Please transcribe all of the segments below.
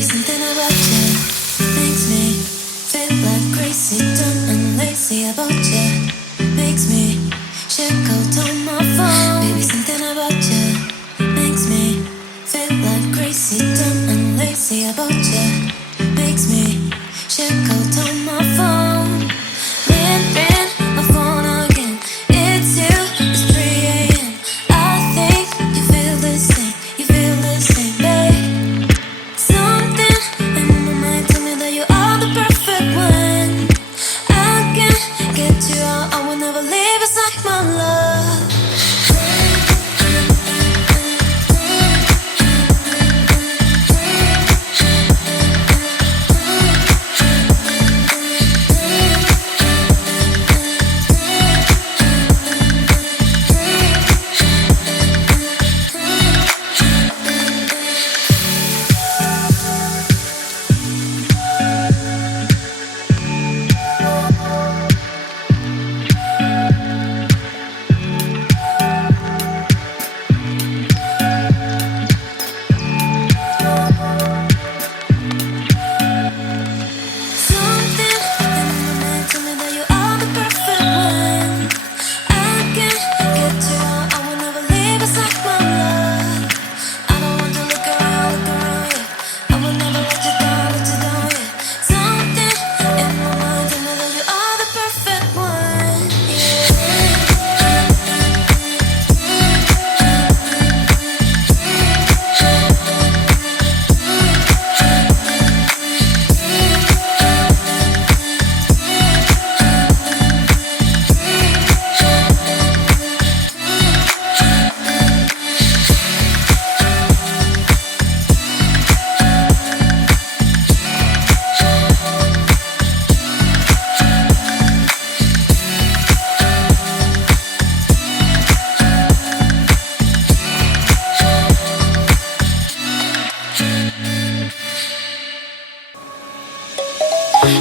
Maybe something about you makes me feel like crazy, dumb and lazy about you. Makes me check out on my phone. Maybe something about you makes me feel like crazy, dumb and lazy about you. Makes me check out on my phone. Ring, ring, my phone again. It's you, it's 3 a.m. I think you feel the same, babe. Something in my mind tell me that you are the perfect one. I can't get you out, I will never leave aside my love.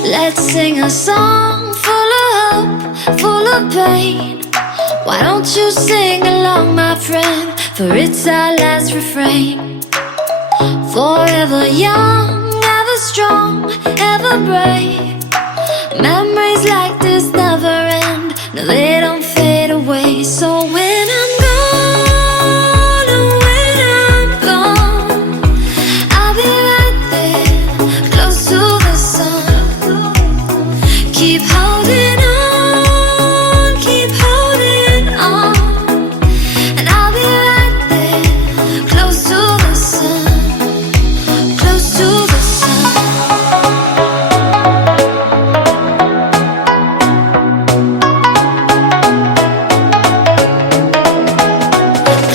Let's sing a song full of hope, full of pain. Why don't you sing along, my friend? For it's our last refrain. Forever young, ever strong, ever brave. Memories like this never end. No, they don't fade away. So when I'm gone, oh, when I'm gone, I'll be right there, close to the sun. Keep holding on, keep holding on, and I'll be right there, close to the sun, close to the sun.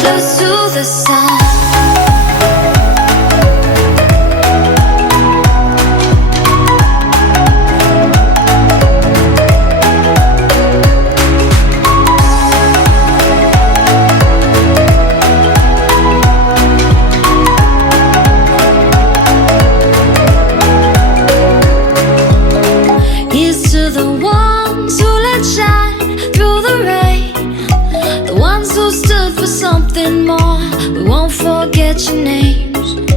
Close to the sun. Here's to the ones who let shine through the rain, the ones who stood for something more. We won't forget your names.